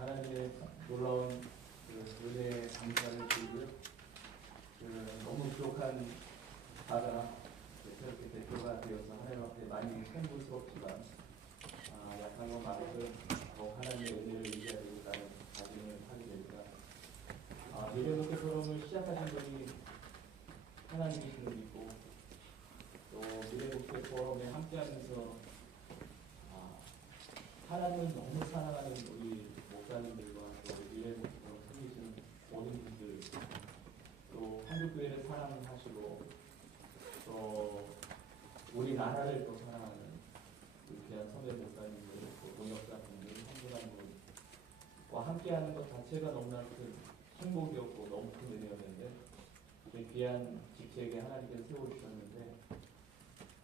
하나님의 놀라운 그 은혜의 감사를 드리고요. 그 너무 부족한 바다 이렇게 대표가 되어서 하나님 앞에 많이 행복스럽지만 아, 약한 것 말고는 더 하나님의 은혜를 유지해야 되겠다는 가정을 하게 됩니다. 아, 예배독교 포럼을 시작하신 분이 하나님이신 분이고 또 미래국제 포럼에 함께하면서 아, 하나님은 너무 사랑 한국교회를 사랑하시고 또 우리나라를 또 사랑하는 우리 귀한 선배 목사님들 또 동역자분들 한분한 분과 함께하는 것 자체가 너무나 큰 행복이었고 너무 큰 은혜였는데 이렇게 귀한 직책에 하나님께서 세워주셨는데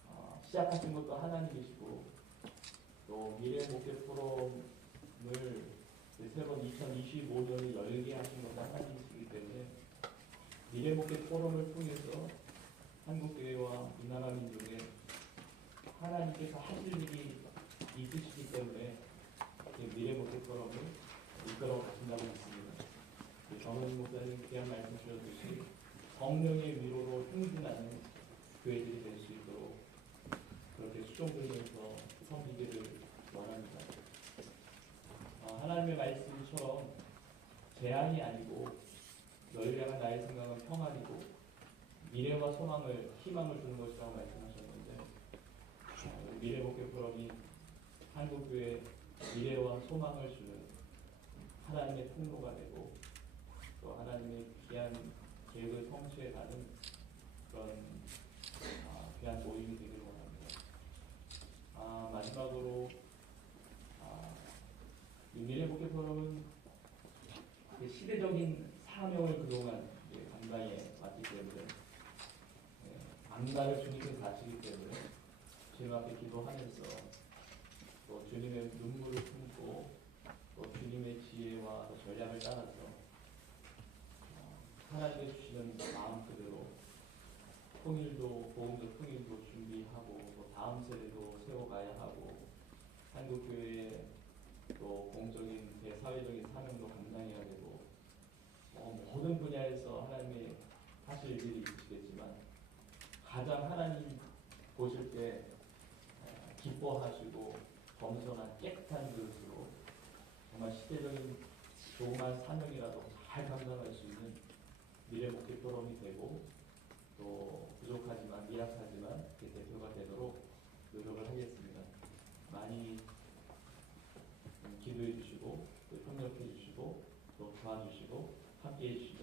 어, 시작하신 것도 하나님이시고 또 미래 목표 포럼을 세번 2025년을 열게 하신 것도 하나님이시기 때문에 미래 목표 포럼을 통해서 한국교회와 이 나라 민족에 하나님께서 하실 일이 있으시기 때문에 이 미래 목표 포럼을 이끌어 가신다고 믿습니다. 정원 목사님 귀한 말씀 주셨듯이 성령의 위로로 행진하는 교회들이 될 수 있도록 그렇게 수종들면서 섬기기를 원합니다. 어, 하나님의 말씀처럼 재앙이 아니고 너희를 향한 나의 생각은 평안이고 미래와 소망을 희망을 주는 것이라고 말씀하셨는데 어, 우리 미래 목표 포럼이 한국교회 미래와 소망을 주는 하나님의 통로가 되고 또 하나님의 귀한 계획을 성취해 가는 그런 아, 귀한 모임이 되기를 원합니다. 아, 마지막으로 아, 이 미래목회 포럼은 시대적인 사명을 그동안 감당해 왔기 때문에 예, 안가를 주님께서 아시기 때문에 주님 앞에 기도하면서 또 주님의 눈물을 품고 또 주님의 지혜와 또 전략을 따라서 어, 하나님이 주시는 마음 그대로 통일도 보험적 통일도 준비하고 또 다음 세대도 세워가야 하고 한국 교회의 또 공적인 대사회적인 사명도 감당해야 되고 어, 안에서 하나님의 하실 일이 있겠지만 가장 하나님 보실 때 기뻐하시고 겸손한 깨끗한 그릇으로 정말 시대적인 조그만 사명이라도 잘 감당할 수 있는 미래 목회 포럼이 되고 또 부족하지만 미약하지만 그 대표가 되도록 노력을 하겠습니다. 많이 기도해 주시고 또 협력해 주시고 또 도와주시고 함께해 주시고